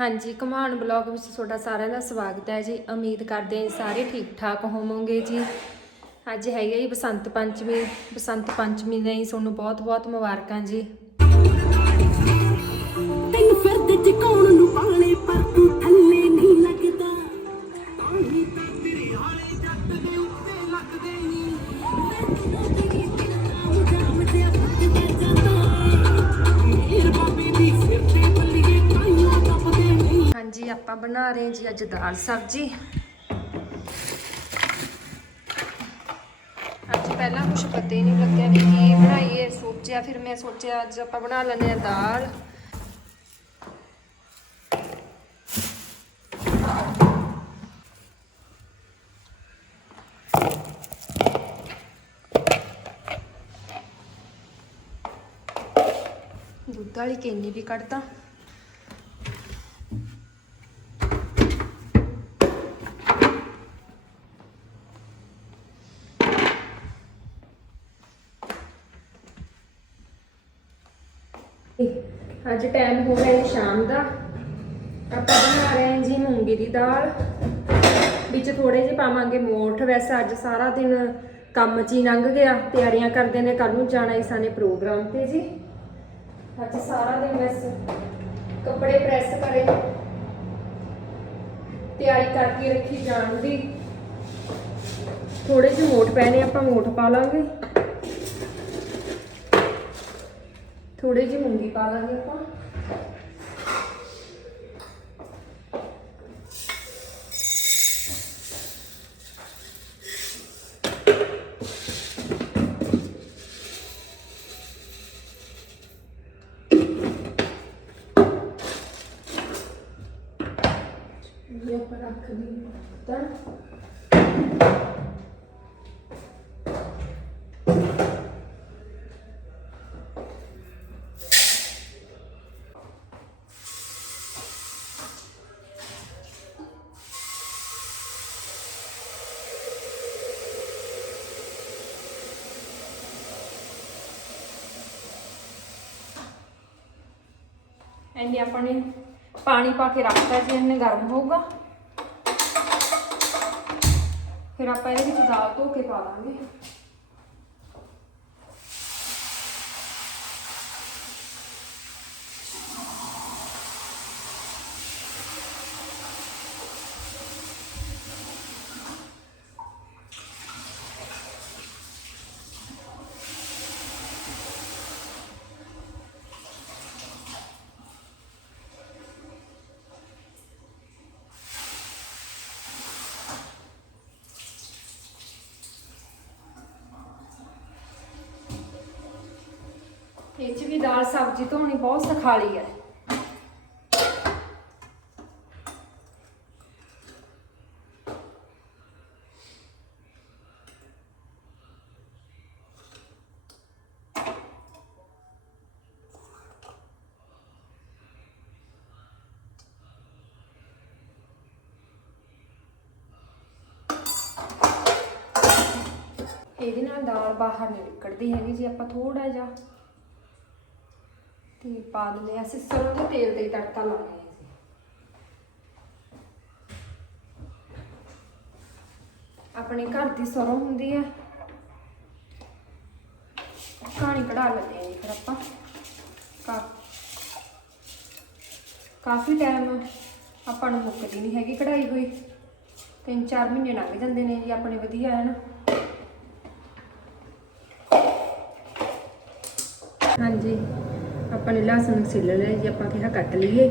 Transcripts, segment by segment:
ਹਾਂਜੀ ਕਮਾਨ ਬਲੌਗ ਵਿੱਚ ਤੁਹਾਡਾ ਸਾਰਿਆਂ ਦਾ ਸਵਾਗਤ ਹੈ ਜੀ। ਉਮੀਦ ਕਰਦੇ ਹਾਂ ਸਾਰੇ ਠੀਕ ਠਾਕ ਹੋਵੋਗੇ ਜੀ। ਅੱਜ ਹੈਗਾ ਜੀ ਬਸੰਤ ਪੰਚਮੀ। ਬਸੰਤ ਪੰਚਮੀ ਦੇ ਤੁਹਾਨੂੰ ਬਹੁਤ ਬਹੁਤ ਮੁਬਾਰਕਾਂ ਜੀ। ਬਣਾ ਰਹੇ ਜੀ ਅੱਜ ਦਾਲ ਸਬਜੀ। ਅੱਜ ਪਹਿਲਾਂ ਕੁਝ ਪਤਾ ਹੀ ਨਹੀਂ ਲੱਗਿਆ ਵੀ ਕੀ ਬਣਾਈਏ, ਸੋਚਿਆ, ਫਿਰ ਮੈਂ ਸੋਚਿਆ ਅੱਜ ਆਪਾਂ ਬਣਾ ਲੈਂਦੇ ਆ ਦਾਲ। ਦੁੱਧ ਵਾਲੀ ਕੇਨੀ ਵੀ ਕੱਢਦਾ ਅੱਜ ਟਾਈਮ ਹੋ ਗਿਆ ਜੀ ਸ਼ਾਮ ਦਾ। ਆਪਾਂ ਬਣਾ ਰਹੇ ਹਾਂ ਜੀ ਮੂੰਗੀ ਦੀ ਦਾਲ। ਵਿੱਚ ਥੋੜੇ ਜਿਹੇ ਪਾਵਾਂਗੇ ਮੋਠ। ਵੈਸੇ ਅੱਜ ਸਾਰਾ ਦਿਨ ਕੰਮ 'ਚ ਹੀ ਲੰਘ ਗਿਆ। ਤਿਆਰੀਆਂ ਕਰਦੇ ਨੇ ਕੱਲ ਨੂੰ ਜਾਣਾ ਹੀ ਸਾਨੇ ਪ੍ਰੋਗਰਾਮ ਤੇ ਜੀ। ਅੱਜ ਸਾਰਾ ਦਿਨ ਵੈਸੇ ਕੱਪੜੇ ਪ੍ਰੈਸ ਕਰੇ। ਤਿਆਰੀ ਕਰਕੇ ਰੱਖੀ ਜਾਣ ਦੀ। ਥੋੜੇ ਜਿਹੇ ਮੋਠ ਪੈਣੇ, ਆਪਾਂ ਮੋਠ ਪਾ ਲਾਂਗੇ। ਥੋੜੀ ਜਿਹੀ ਮੂੰਗੀ ਪਾ ਲਾਂਗੇ ਆਪਾਂ ਇਹ ਆਪਾਂ ਰੱਖ ਦੀ ਐਨੇ ਆਪਾਂ ਨੇ ਪਾਣੀ ਪਾ ਕੇ ਰੱਖਤਾ ਜੀ ਇਹਨੇ ਗਰਮ ਹੋਊਗਾ। ਫਿਰ ਆਪਾਂ ਇਹਦੇ ਵਿੱਚ ਦਾਲ ਧੋ ਕੇ ਪਾ ਦਾਂਗੇ। ਇਹ ਵੀ ਦਾਲ ਸਬਜ਼ੀ ਧੋਣੀ ਬਹੁਤ ਸਖਾਲੀ ਹੈ। ਇਹਦੇ ਨਾਲ ਦਾਲ ਬਾਹਰ ਨਹੀਂ ਨਿਕਲਦੀ ਹੈਗੀ, ਜੀ ਆਪਾਂ ਥੋੜਾ ਜਿਹਾ ਤੇ ਪਾ ਦਿੰਦੇ ਆ? ਅਸੀਂ ਸਰੋਂ ਦੇ ਤੇਲ 'ਤੇ ਹੀ ਤੜਕਾ ਲਾਉਂਦੇ ਹਾਂ ਜੀ ਆਪਣੇ ਘਰ ਦੀ ਸਰੋਂ ਹੁੰਦੀ ਹੈ ਕਹਾਣੀ ਕਢਾ ਲੈਂਦੇ ਆ ਜੀ ਫਿਰ ਆਪਾਂ। ਕਾ- ਕਾਫੀ ਟਾਈਮ ਆਪਾਂ ਨੂੰ ਮੁੱਕਦੀ ਨਹੀਂ ਹੈਗੀ ਕਢਾਈ ਹੋਈ। ਤਿੰਨ ਚਾਰ ਮਹੀਨੇ ਲੰਘ ਜਾਂਦੇ ਨੇ ਜੀ ਆਪਣੇ ਵਧੀਆ ਹੈ ਨਾ ਹਾਂਜੀ। ਆਪਾਂ ਨੇ ਲਸਣ ਛਿੱਲ ਲਿਆ ਜੀ, ਆਪਾਂ ਕਿਹਾ ਕੱਟ ਲਈਏ।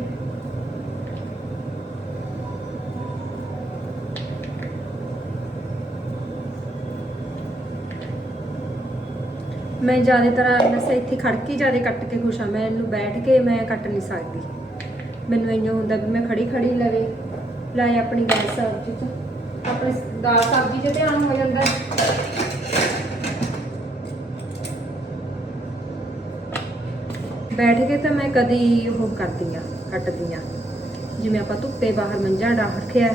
ਮੈਂ ਜ਼ਿਆਦਾਤਰ ਵੈਸੇ ਇੱਥੇ ਖੜ ਕੇ ਜ਼ਿਆਦਾ ਕੱਟ ਕੇ ਖੁਸ਼ ਹਾਂ, ਮੈਂ ਇਹਨੂੰ ਬੈਠ ਕੇ ਮੈਂ ਕੱਟ ਨਹੀਂ ਸਕਦੀ। ਮੈਨੂੰ ਇੰਨਾ ਹੁੰਦਾ ਵੀ ਮੈਂ ਖੜੀ ਖੜੀ ਲਵੇ ਲਾਏ ਆਪਣੀ ਗੈਸ ਸਬਜ਼ੀ ਚ। ਆਪਣੀ ਦਾਲ ਸਬਜ਼ੀ 'ਚ ਧਿਆਨ ਹੋ ਜਾਂਦਾ। ਬੈਠ ਕੇ ਤਾਂ ਮੈਂ ਕਦੀ ਉਹ ਕਰਦੀ ਆ ਕੱਟਦੀ ਆ ਜਿਵੇਂ ਆਪਾਂ ਧੁੱਪੇ ਬਾਹਰ ਮੰਜਾ ਡਾਹ ਰੱਖਿਆ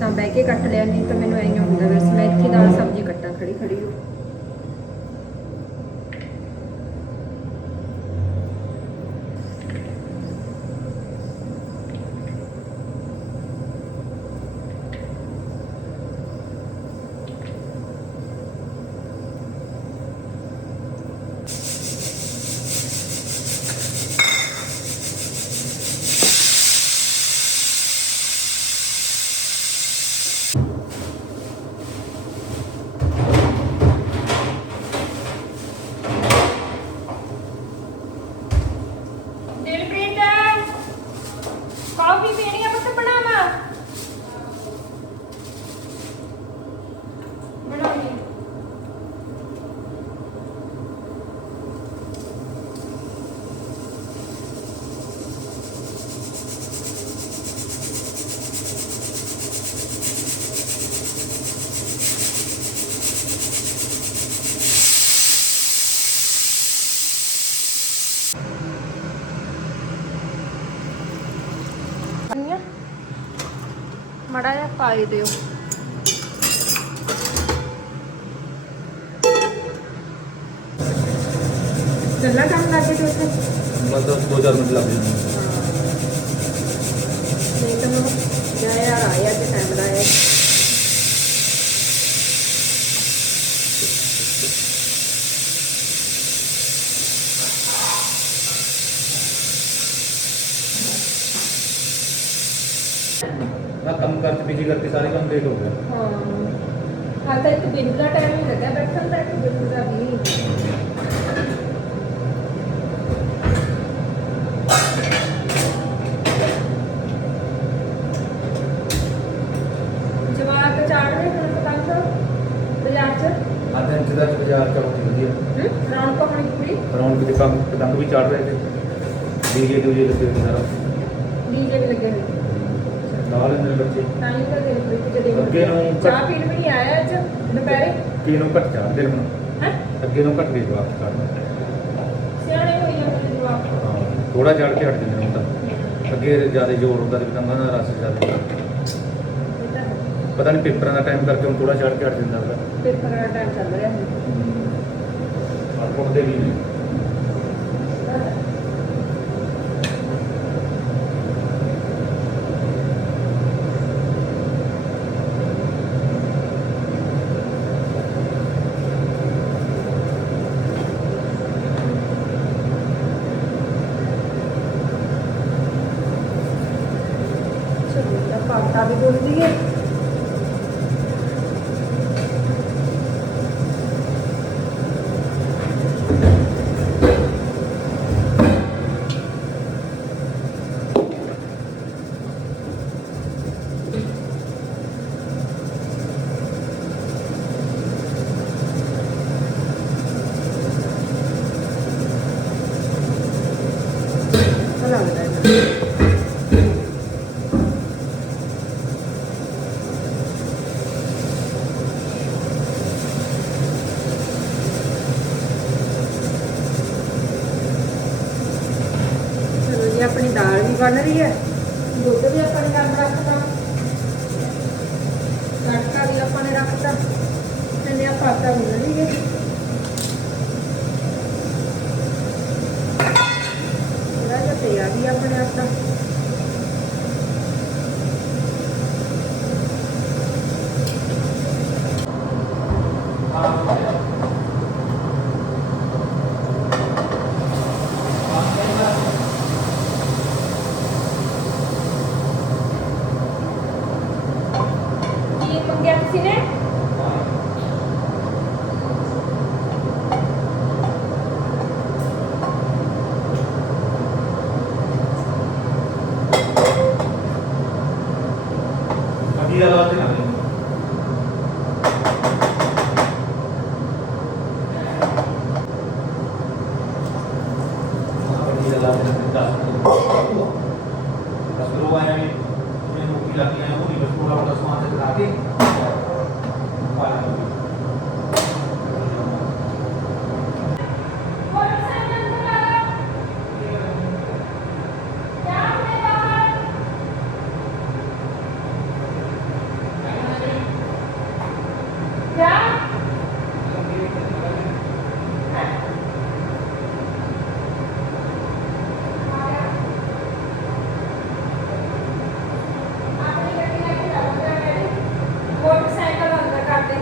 ਤਾਂ ਬਹਿ ਕੇ ਕੱਟ ਲਿਆ, ਨਹੀਂ ਤਾਂ ਮੈਨੂੰ ਐਂ ਹੁੰਦਾ ਵੈਸੇ ਮੈਂ ਇੱਥੇ ਦਾਲ ਸਬਜ਼ੀ ਕੱਟਾਂ ਖੜੀ ਖੜੀ ਹੋ ਕਾਫੀ ਪੀਣੀ ਆ ਪੁੱਤ ਬਣਾਵਾ ਬਣਾਉਣੀ ਅੰਨਿਆ ਮੜਾ ਜਿਹਾ ਪਾਈ ਦਿਓ ਚੱਲਾ ਕੰਮ ਲੱਗੇ ਤੇ ਉੱਥੇ ਬਸ ਦਸ ਦੋ ਚਾਰ ਮਿੰਟ ਲੱਗ ਜਾਂਦੇ ਨਹੀਂ ਤਾਂ ਮੈਂ ਜਾ ਯਾਰ ਆਇਆ ਤੇ ਟਾਈਮ ਦਾ ਹੈ ਮੈਂ ਕੰਮ ਕਰਤੇ ਪੀਜੀ ਕਰਕੇ ਸਾਰੇ ਕੰਮ ਲੇਟ ਹੋ ਗਿਆ ਹਾਂ ਹਾਂ ਤਾਂ ਇੱਕ ਦਿਨ ਦਾ ਟਾਈਮ ਹੀ ਲੱਗਾ ਬੈਠਣ ਦਾ ਇੱਕ ਦਿਨ ਦਾ ਵੀ ਜਵਾਕ ਚਾੜਦੇ ਹੁਣ ਪਤੰਗ ਬਾਜ਼ਾਰ ਚ ਆਧੇ ਇੰਤਜ਼ਾਰ ਬਾਜ਼ਾਰ ਚ ਬਹੁਤ ਵਧੀਆ ਹੂੰ ਰੌਣਕ ਹੋਣੀ ਪੂਰੀ ਰੌਣਕ ਦੇ ਕੰਮ ਪਤੰਗ ਵੀ ਚੜ ਰਹੇ ਤੇ ਡੀਜੇ ਦੂਜੇ ਨਾਲ ਮੇਰੇ ਬੱਚੇ। ਤਾਂ ਹੀ ਤਾਂ ਦਿਨ ਪ੍ਰੀਤ ਜਦੇ ਅੱਗੇ ਨੂੰ ਘੱਟ- ਚਾਹ ਪੀਣ ਵੀ ਨਹੀਂ ਆਇਆ ਅੱਜ ਦੁਪਹਿਰੇ? ਕੀ ਨੂੰ ਘੱਟ ਚੜਦੇ ਹੁਣ ਹੈ? ਅੱਗੇ ਨੂੰ ਘੱਟ ਗਏ ਜਵਾਬ ਕਰਨ ਸਿਆਣੇ ਹੋਈ ਜਾਂਦੇ ਜਵਾਕ ਥੋੜਾ ਚੜ ਕੇ ਹਟ ਜਾਂਦੇ ਹੁਣ ਤਾਂ। ਅੱਗੇ ਜ਼ਿਆਦਾ ਜ਼ੋਰ ਹੁੰਦਾ ਤੇ ਪਤੰਗਾਂ ਦਾ ਰਸ ਜ਼ਿਆਦਾ ਇਹ ਤਾਂ ਹੈ। ਪਤਾ ਨਹੀਂ ਪੇਪਰਾਂ ਦਾ ਟਾਈਮ ਕਰਕੇ ਹੁਣ ਥੋੜਾ ਚੜ ਕੇ ਹਟ ਜਾਂਦਾ ਉਹਦਾ ਪੇਪਰ ਦਾ ਟਾਈਮ ਚੱਲ ਰਿਹਾ ਹੈ। ਪਰ ਉੱਠਦੇ ਵੀ ਨਹੀਂ। ਚਲੋ ਤਾਂ ਬੋਲਦੀ ਹੈ ਆਪਣੀ ਦਾਲ ਵੀ ਬਣ ਰਹੀ ਹੈ। ਦੁੱਧ ਵੀ ਆਪਾਂ ਨੇ ਕੰਮ ਰੱਖਤਾ। ਤੜਕਾ ਵੀ ਆਪਾਂ ਨੇ ਰੱਖਤਾ। ਤੇ ਆਪਾਂ ਆਟਾ ਗੁੰਨ ਲਈਏ ਥੋੜਾ ਜਿਹਾ ਪਿਆ ਵੀ ਆਪਣੇ ਆਟਾ ਕੀ ਮੰਗਿਆ ਤੁਸੀਂ ਨੇ ਵਧੀਆ ਲਾਤੇ ਨਾ ਵਧੀਆ ਲਾਤੇ ਨਾ ਦੱਸ ਬਸ ਕਰੋ ਆਇਆ ਵੀ ਉਹਨੇ ਮੁੱਕੀ ਲੱਗੀ ਆ ਉਹ ਨਹੀਂ ਬਸ ਥੋੜਾ ਬੜਾ ਸਮਾਨ ਤੇ ਲਾ ਕੇ ਪਾ ਲਾਂਗੇ ਮੋਟਰਸਾਈਕਲ ਅੰਦਰ ਕਰਦੇ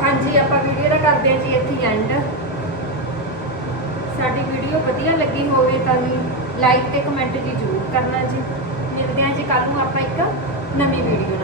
ਹਾਂਜੀ ਆਪਾਂ ਵੀਡੀਓ ਦਾ ਕਰਦੇ ਹਾਂ ਸਾਡੀ ਵੀਡੀਓ ਵਧੀਆ ਲੱਗੀ ਹੋਵੇ ਤਾਂ ਲਾਈਕ ਤੇ ਕਮੈਂਟ ਜੀ ਜ਼ਰੂਰ ਕਰਨਾ ਜੀ। ਮਿਲਦੇ ਹਾਂ ਜੀ ਕੱਲ ਨੂੰ ਆਪਾਂ ਇੱਕ ਨਵੀਂ ਵੀਡੀਓ